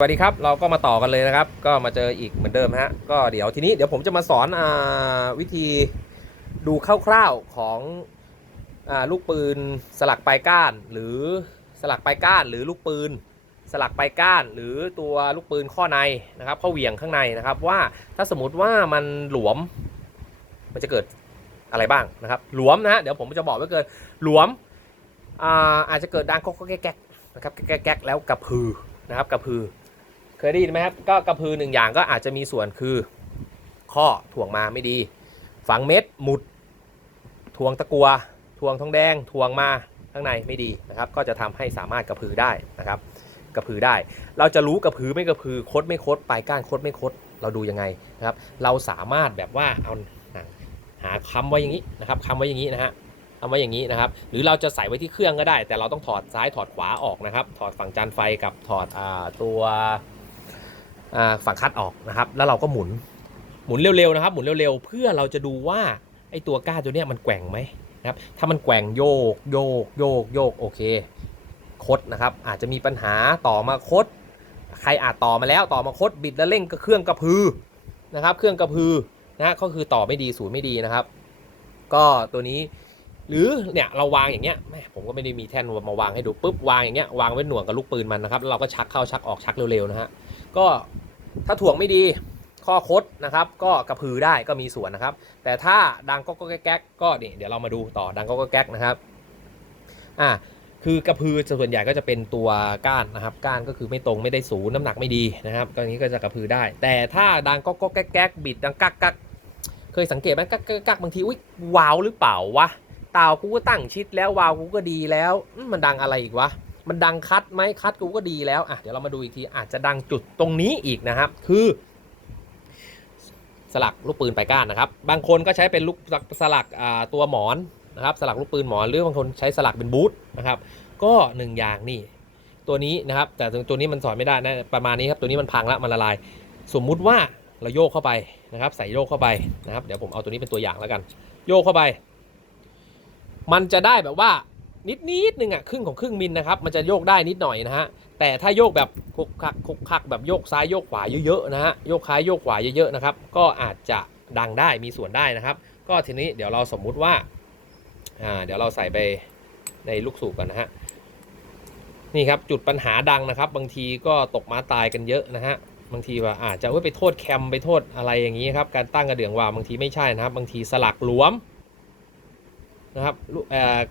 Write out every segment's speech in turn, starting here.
สวัสดีครับ เราก็มาต่อกันเลยนะครับ ก็มาเจออีกเหมือนเดิมฮะก็เดี๋ยวทีนี้เดี๋ยวผมจะมาสอนอวิธีดูคร่าวๆของอลูกปืนสลักปลายก้าน หรือสลักปลายก้าน หรือลูกปืนสลักปลายก้าน หรือตัวลูกปืนข้อในนะครับข้อเหวี่ยงข้างในนะครับว่าถ้าสมมติว่ามันหลวม มันจะเกิดอะไรบ้างนะครับ หลวมนะฮะเดี๋ยวผมจะบอกไว้เกินหลวมอาอาจจะเกิดดังก๊กๆแก๊กนะครับแก๊กแล้วกระพือนะครับกระพือ เคยได้ยินไหมครับก็กระพือหนึ่งอย่างก็อาจจะมีส่วนคือข้อถ่วงมาไม่ดี ฝังเม็ดหมุดถ่วงตะกัวถ่วงทองแดงถ่วงมาข้างในไม่ดีนะครับก็จะทำให้สามารถกระพือได้นะครับกระพือได้ เราจะรู้กระพือไม่กระพือคดไม่คดปลายก้านคดไม่คดเราดูยังไงนะครับเราสามารถแบบว่าเอาหาคำไว้อย่างนี้นะครับคำไว้อย่างนี้นะฮะทำไว้อย่างนี้นะครับหรือเราจะใส่ไว้ที่เครื่องก็ได้ แต่เราต้องถอดซ้ายถอดขวาออกนะครับ ถอดฝั่งจานไฟกับถอดอตัว ฝั่งคัดออกนะครับ แล้วเราก็หมุนหมุนเร็วๆนะครับ หมุนเร็วๆ เพื่อเราจะดูว่าไอ้ตัวก้าตัวเนี้ยมันแกว่งไหมนะครับ ถ้ามันแกว่งโยกโยกโยกโยกโอเคคดนะครับ อาจจะมีปัญหาต่อมาคด ใครอาจต่อมาแล้วต่อมาคดบิดแล้วเร่งก็เครื่องกระพือนะครับ เครื่องกระพือนะก็คือต่อไม่ดีศูนย์ไม่ดีนะครับ ก็ตัวนี้หรือเนี่ยเราวางอย่างเงี้ยแม่ผมก็ไม่ได้มีแท่นมาวางให้ดูปุ๊บวางอย่างเงี้ยวางไว้หน่วงกับลูกปืนมันนะครับแล้วเราก็ชักเข้าชักออกชักเร็วๆนะฮะก็ ถ้าถ่วงไม่ดีข้อคดนะครับ ก็กระพือได้ก็มีส่วนนะครับ แต่ถ้าดังก็ก็แก๊กก็นี่เดี๋ยวเรามาดูต่อดังก็ก็แก๊กนะครับอ่าคือกระพือส่วนใหญ่ก็จะเป็นตัวก้านนะครับ ก้านก็คือไม่ตรงไม่ได้ศูนย์น้ำหนักไม่ดีนะครับก็นี้ก็จะกระพือได้ แต่ถ้าดังก็ก็แก๊กๆบิดดังกักกักเคยสังเกตไหมกักกักกักบางทีอุ้ยวาวหรือเปล่าวะตาวกูก็ตั้งชิดแล้ววาวกูก็ดีแล้วมันดังอะไรอีกวะ มันดังคัดไหมคัดกูก็ดีแล้วอะเดี๋ยวเรามาดูอีกทีอาจจะดังจุดตรงนี้อีกนะครับ คือ สลักลูกปืนปลายก้านนะครับ บางคนก็ใช้เป็นลูกสลักตัวหมอนนะครับ สลักลูกปืนหมอนหรือบางคนใช้สลักเป็นบูทนะครับ ก็หนึ่งอย่างนี่ตัวนี้นะครับ แต่ตัวนี้มันสอนไม่ได้นะประมาณนี้ครับตัวนี้มันพังละมันละลาย สมมุติว่าเราโยกเข้าไปนะครับ ใส่โยกเข้าไปนะครับ เดี๋ยวผมเอาตัวนี้เป็นตัวอย่างแล้วกัน โยกเข้าไป มันจะได้แบบว่า นิดนิดนึงอะครึ่งของครึ่งมิลนะครับมันจะโยกได้นิดหน่อยนะฮะแต่ถ้าโยกแบบคุกคักคุกคักแบบโยกซ้ายโยกขวาเยอะๆนะฮะโยกซ้ายโยกขวาเยอะๆนะครับก็อาจจะดังได้มีส่วนได้นะครับ ก็ทีนี้เดี๋ยวเราสมมุติว่าอ่าเดี๋ยวเราใส่ไปในลูกสูบกันนะฮะนี่ครับจุดปัญหาดังนะครับ บางทีก็ตกม้าตายกันเยอะนะฮะบางทีว่าอาจจะไปโทษแคมไปโทษอะไรอย่างนี้ครับการตั้งกระเดื่องวางบางทีไม่ใช่นะครับ บางทีสลักหลวม นะครับ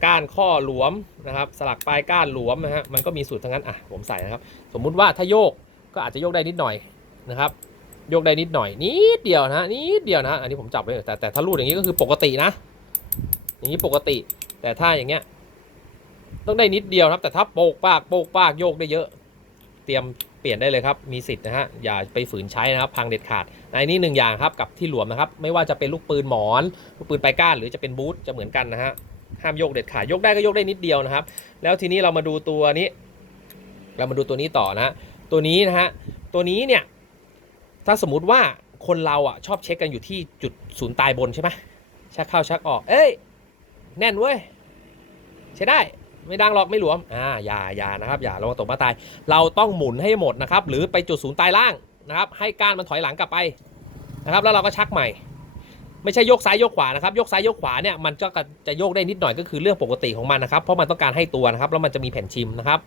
ก้านข้อหลวมนะครับสลักปลายก้านหลวมนะฮะมันก็มีสูตรทั้งนั้นอะผมใส่นะครับ สมมุติว่าถ้าโยกก็อาจจะโยกได้นิดหน่อยนะครับโยกได้นิดหน่อยนิดเดียวนะนิดเดียวนะอันนี้ผมจับไว้แต่แต่ถ้ารูดอย่างนี้ก็คือปกตินะ อย่างนี้ปกติ แต่ถ้าอย่างเงี้ยต้องได้นิดเดียวครับ แต่ถ้าโปกปากโปกปากโยกได้เยอะ เตรียม เปลี่ยนได้เลยครับมีสิทธิ์นะฮะอย่าไปฝืนใช้นะครับพังเด็ดขาดในนี้หนึ่งอย่างครับกับที่หลวมนะครับ ไม่ว่าจะเป็นลูกปืนหมอน ลูกปืนปลายก้านหรือจะเป็นบูทจะเหมือนกันนะฮะห้ามโยกเด็ดขาดยกได้ก็ยกได้นิดเดียวนะครับ แล้วทีนี้เรามาดูตัวนี้ เรามาดูตัวนี้ต่อนะฮะตัวนี้นะฮะตัวนี้เนี่ยถ้าสมมติว่าคนเราอะชอบเช็คกันอยู่ที่จุดศูนย์ตายบนใช่ไหมชักเข้าชักออก เอ้ย แน่นเว้ย ใช้ได้ ไม่ดังหรอกไม่หลวมอ่าอย่าอย่านะครับอย่าระวังตกมาตาย เราต้องหมุนให้หมดนะครับ หรือไปจุดศูนย์ตายล่างนะครับให้ก้านมันถอยหลังกลับไปนะครับ แล้วเราก็ชักใหม่ ไม่ใช่โยกซ้ายโยกขวานะครับโยกซ้ายโยกขวาเนี่ยมันก็จะโยกได้นิดหน่อยก็คือเรื่องปกติของมันนะครับ เพราะมันต้องการให้ตัวนะครับแล้วมันจะมีแผ่นชิมนะครับ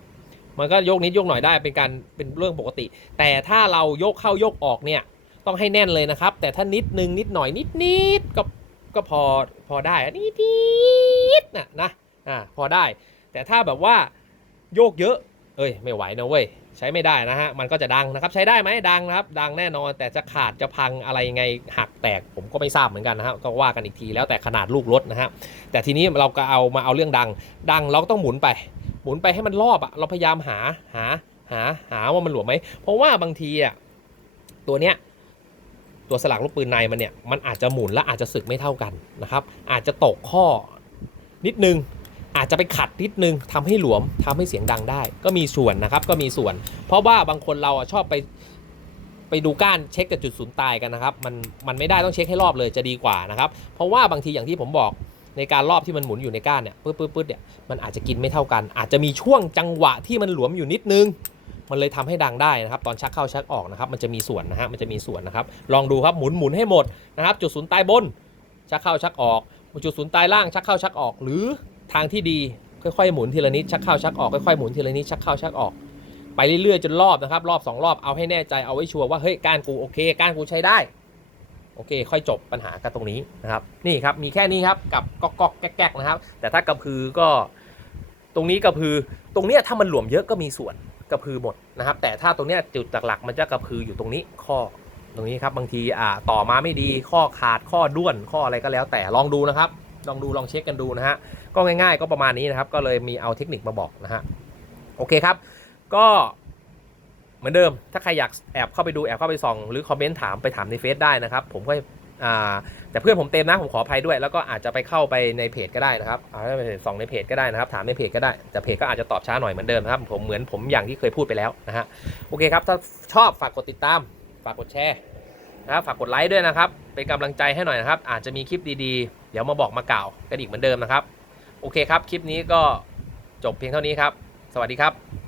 มันก็โยกนิดโยกหน่อยได้เป็นการเป็นเรื่องปกติ แต่ถ้าเราโยกเข้าโยกออกเนี่ยต้องให้แน่นเลยนะครับ แต่ถ้านิดนึงนิดหน่อยนิดนิดก็ก็พอพอได้นิดนิดนะนะอ่าพอได้ แต่ถ้าแบบว่าโยกเยอะ เอ้ย ไม่ไหวนะเว้ย ใช้ไม่ได้นะฮะ มันก็จะดังนะครับ ใช้ได้ไหมดังนะครับ ดังแน่นอน แต่จะขาดจะพังอะไรยังไงหักแตก ผมก็ไม่ทราบเหมือนกันนะฮะ ก็ว่ากันอีกทีแล้วแต่ขนาดลูกรถนะฮะ แต่ทีนี้เราก็เอามาเอาเรื่องดัง ดังเราก็ต้องหมุนไป หมุนไปให้มันรอบอะเราพยายามหา หา หา หาว่ามันหลวมไหม เพราะว่าบางทีอะตัวเนี้ยตัวสลักลูกปืนในมันเนี่ย มันอาจจะหมุนและอาจจะสึกไม่เท่ากันนะครับ อาจจะตกข้อนิดนึง อาจจะไปขัดนิดนึงทำให้หลวมทำให้เสียงดังได้ ก็มีส่วนนะครับก็มีส่วน เพราะว่าบางคนเราชอบไปไปดูก้านเช็คกับจุดศูนย์ตายกันนะครับมันมันไม่ได้ต้องเช็คให้รอบเลยจะดีกว่านะครับ เพราะว่าบางทีอย่างที่ผมบอกในการรอบที่มันหมุนอยู่ในก้านเนี่ยปึ๊ดปึ๊ดปึ๊ดเนี่ยมันอาจจะกินไม่เท่ากัน อาจจะมีช่วงจังหวะที่มันหลวมอยู่นิดนึง มันเลยทำให้ดังได้นะครับตอนชักเข้าชักออกนะครับมันจะมีส่วนนะฮะมันจะมีส่วนนะครับลองดูครับหมุนหมุนให้หมดนะครับจุดศูนย์ใต้บนชักเข้าชักออกจุดศูนย์ใต้ล่างชักเข้าชักออก หรือ ทางที่ดีค่อยๆหมุนทีละนิดชักเข้าชักออกค่อยๆหมุนทีละนิดชักเข้าชักออกไปเรื่อยๆจนรอบนะครับ รอบสองรอบเอาให้แน่ใจเอาไว้ชัวร์ว่าเฮ้ยกานกูโอเค กานกูใช้ได้โอเค ค่อยจบปัญหากันตรงนี้นะครับนี่ครับมีแค่นี้ครับกับก๊อกก๊อกแก๊กแก๊กนะครับ แต่ถ้ากระพือก็ตรงนี้กระพือตรงเนี้ยถ้ามันหลวมเยอะก็มีส่วนกระพือหมดนะครับ แต่ถ้าตรงเนี้ยจุดหลักๆมันจะกระพืออยู่ตรงนี้ข้อตรงนี้ครับบางทีอ่าต่อมาไม่ดีข้อขาดข้อด้วนข้ออะไรก็แล้วแต่ลองดูนะครับ ลองดูลองเช็คกันดูนะฮะ ก็ง่าย ๆ ก็ประมาณนี้นะครับ ก็เลยมีเอาเทคนิคมาบอกนะฮะโอเคครับ ก็เหมือนเดิม ถ้าใครอยากแอบเข้าไปดูแอบเข้าไปส่อง หรือคอมเมนต์ถามไปถามในเฟซได้นะครับ ผมก็อ่าแต่เพื่อนผมเต็มนะผมขออภัยด้วย แล้วก็อาจจะไปเข้าไปในเพจก็ได้นะครับเอาไปส่องในเพจก็ได้นะครับ ถามในเพจก็ได้ แต่เพจก็อาจจะตอบช้าหน่อยเหมือนเดิมนะครับผมเหมือนผมอย่างที่เคยพูดไปแล้วนะฮะโอเคครับ ถ้าชอบฝากกดติดตาม ฝากกดแชร์นะครับฝากกดไลค์ด้วยนะครับเป็นกำลังใจให้หน่อยนะครับ อาจจะมีคลิปดีๆ เดี๋ยวมาบอกมากล่าวกันอีกเหมือนเดิมนะครับ โอเคครับ คลิปนี้ก็จบเพียงเท่านี้ครับ สวัสดีครับ